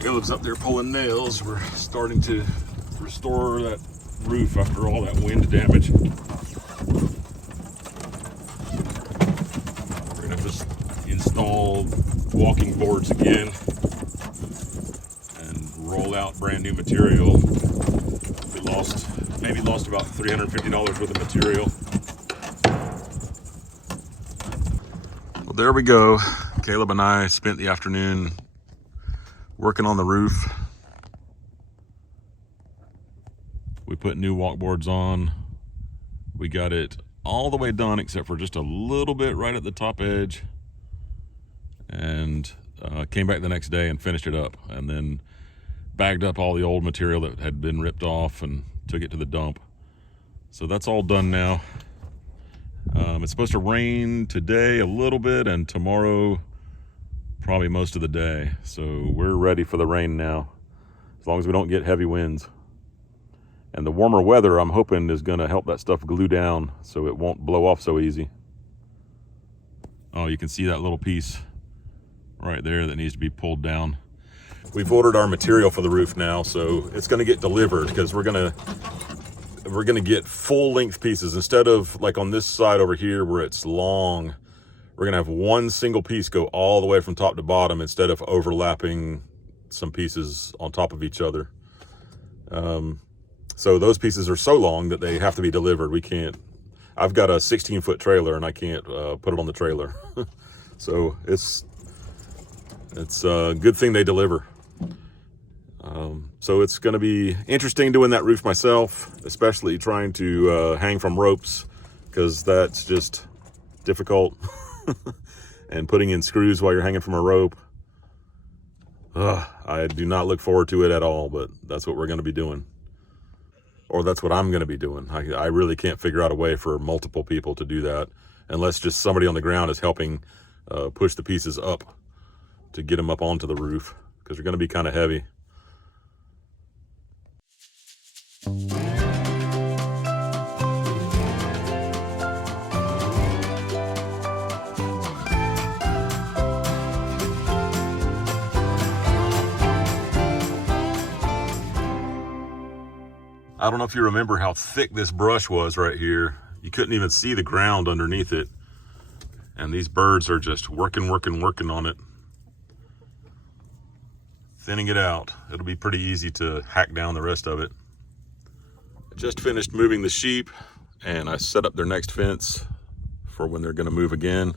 Caleb's up there pulling nails. We're starting to restore that roof after all that wind damage. We're gonna just install walking boards again and roll out brand new material. We maybe lost about $350 worth of material. Well, there we go. Caleb and I spent the afternoon working on the roof. We put new walkboards on. We got it all the way done except for just a little bit right at the top edge, and came back the next day and finished it up, and then bagged up all the old material that had been ripped off and took it to the dump. So that's all done now. It's supposed to rain today a little bit, and tomorrow probably most of the day. So we're ready for the rain now, as long as we don't get heavy winds. And the warmer weather, I'm hoping, is going to help that stuff glue down so it won't blow off so easy. Oh, you can see that little piece right there that needs to be pulled down. We've ordered our material for the roof now, so it's going to get delivered, because we're going to get full length pieces instead of like on this side over here where it's long. We're going to have one single piece go all the way from top to bottom instead of overlapping some pieces on top of each other. So those pieces are so long that they have to be delivered. We can't, I've got a 16-foot trailer and I can't put it on the trailer. So it's a good thing they deliver. So it's going to be interesting doing that roof myself, especially trying to hang from ropes, because that's just difficult. And putting in screws while you're hanging from a rope. I do not look forward to it at all, but that's what we're going to be doing. Or that's what I'm going to be doing. I really can't figure out a way for multiple people to do that, unless just somebody on the ground is helping push the pieces up to get them up onto the roof, because they're going to be kind of heavy. I don't know if you remember how thick this brush was right here. You couldn't even see the ground underneath it. And these birds are just working on it. Thinning it out. It'll be pretty easy to hack down the rest of it. I just finished moving the sheep, and I set up their next fence for when they're gonna move again.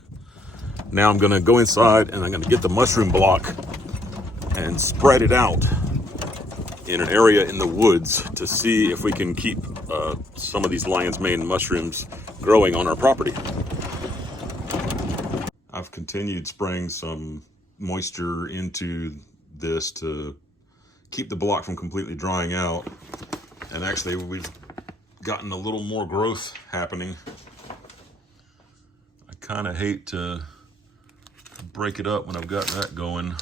Now I'm gonna go inside and I'm gonna get the mushroom block and spread it out in an area in the woods to see if we can keep some of these lion's mane mushrooms growing on our property. I've continued spraying some moisture into this to keep the block from completely drying out. And actually we've gotten a little more growth happening. I kind of hate to break it up when I've got that going,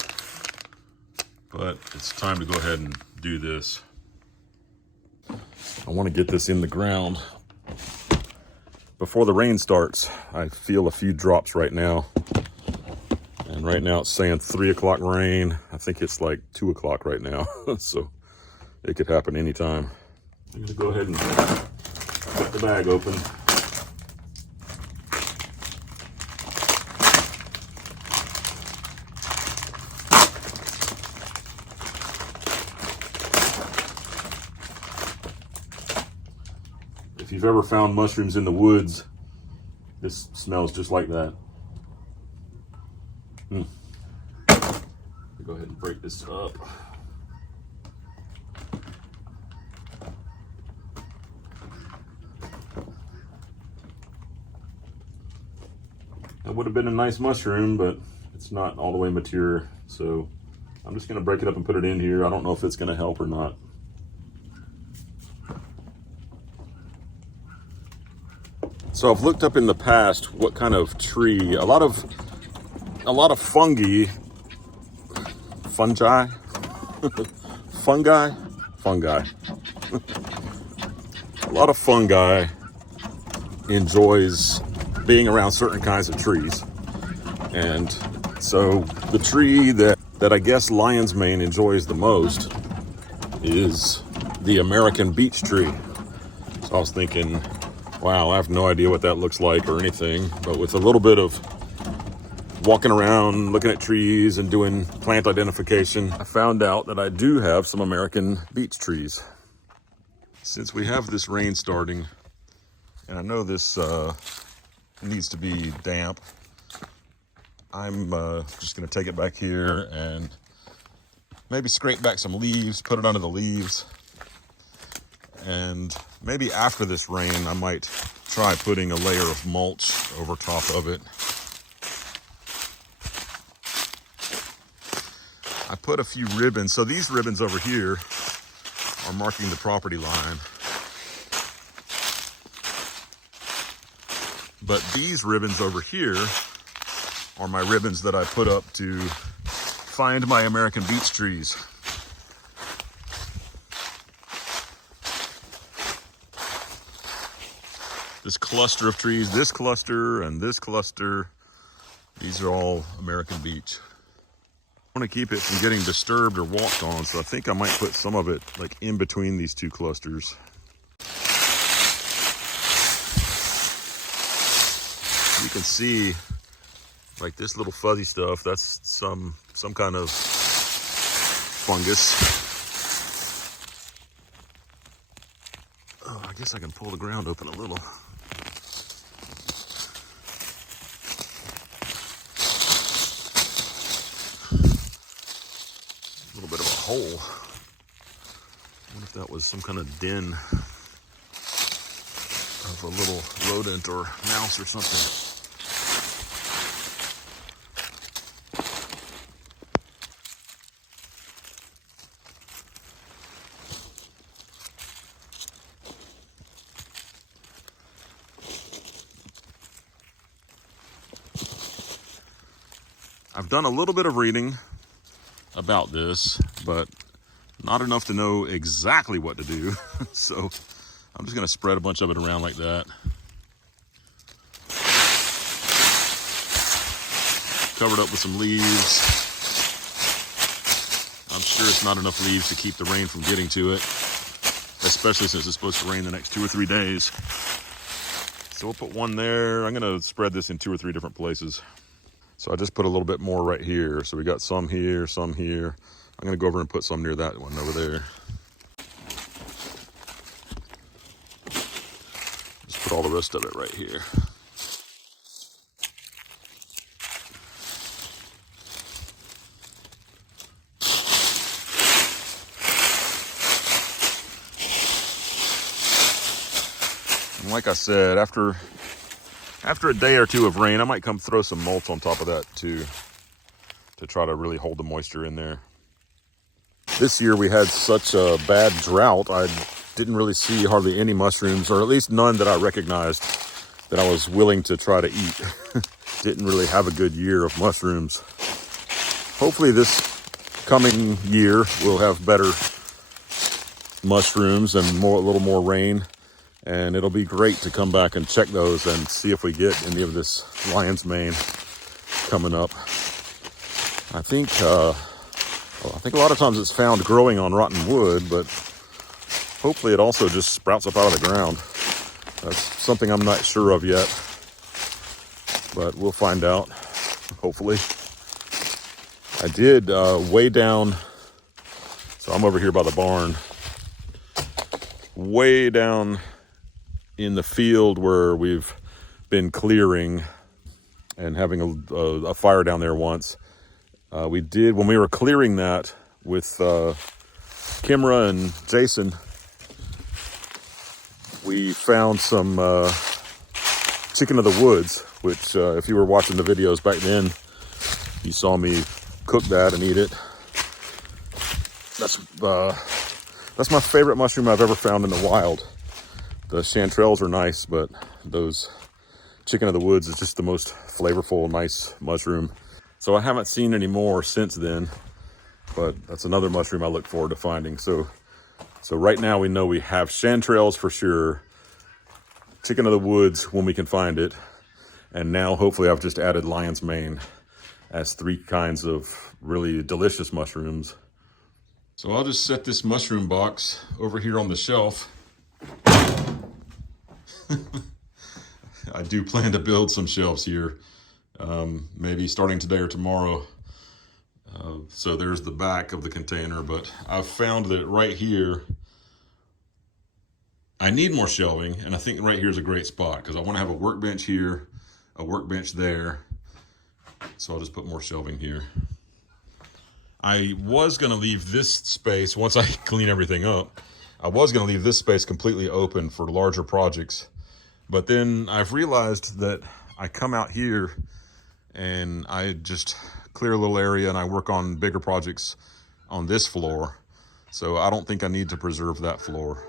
but it's time to go ahead and do this. I want to get this in the ground before the rain starts. I feel a few drops right now, and right now it's saying 3 o'clock rain. I think it's like 2 o'clock right now. So it could happen anytime. I'm gonna go ahead and cut the bag open. If you've ever found mushrooms in the woods, this smells just like that. Go ahead and break this up. That would have been a nice mushroom, but it's not all the way mature. So I'm just gonna break it up and put it in here. I don't know if it's gonna help or not. So I've looked up in the past what kind of tree, a lot of fungi, a lot of fungi enjoys being around certain kinds of trees. And so the tree that that I guess lion's mane enjoys the most is the American beech tree. So I was thinking, wow, I have no idea what that looks like or anything, but with a little bit of walking around, looking at trees and doing plant identification, I found out that I do have some American beech trees. Since we have this rain starting, and I know this needs to be damp, I'm just gonna take it back here and maybe scrape back some leaves, put it under the leaves, and maybe after this rain, I might try putting a layer of mulch over top of it. I put a few ribbons. So these ribbons over here are marking the property line. But these ribbons over here are my ribbons that I put up to find my American beech trees. This cluster of trees, this cluster and this cluster, these are all American beech. I want to keep it from getting disturbed or walked on, so I think I might put some of it like in between these two clusters. You can see like this little fuzzy stuff, that's some kind of fungus. Oh, I guess I can pull the ground open a little. Hole. I wonder if that was some kind of den of a little rodent or mouse or something. I've done a little bit of reading about this, but not enough to know exactly what to do. So I'm just gonna spread a bunch of it around like that. Covered up with some leaves. I'm sure it's not enough leaves to keep the rain from getting to it, especially since it's supposed to rain the next 2 or 3 days. So we'll put one there. I'm gonna spread this in 2 or 3 different places. So I just put a little bit more right here. So we got some here, some here. I'm gonna go over and put some near that one over there. Just put all the rest of it right here. And like I said, after a day or two of rain, I might come throw some mulch on top of that too, to try to really hold the moisture in there. This year we had such a bad drought, I didn't really see hardly any mushrooms, or at least none that I recognized that I was willing to try to eat. Didn't really have a good year of mushrooms. Hopefully this coming year we'll have better mushrooms and a little more rain. And it'll be great to come back and check those and see if we get any of this lion's mane coming up. I think a lot of times it's found growing on rotten wood, but hopefully it also just sprouts up out of the ground. That's something I'm not sure of yet, but we'll find out, hopefully. I did way down, so I'm over here by the barn, way down in the field where we've been clearing and having a fire down there once. We did, when we were clearing that with Kimra and Jason, we found some chicken of the woods, which if you were watching the videos back then, you saw me cook that and eat it. That's my favorite mushroom I've ever found in the wild. The chanterelles are nice, but those chicken of the woods is just the most flavorful, nice mushroom. So I haven't seen any more since then, but that's another mushroom I look forward to finding. So right now we know we have chanterelles for sure, chicken of the woods when we can find it, and now hopefully I've just added lion's mane Has 3 kinds of really delicious mushrooms. So I'll just set this mushroom box over here on the shelf. I do plan to build some shelves here, maybe starting today or tomorrow. So there's the back of the container, but I've found that right here, I need more shelving, and I think right here is a great spot because I want to have a workbench here, a workbench there. So I'll just put more shelving here. I was going to leave this space, once I clean everything up, I was going to leave this space completely open for larger projects. But then I've realized that I come out here and I just clear a little area and I work on bigger projects on this floor. So I don't think I need to preserve that floor.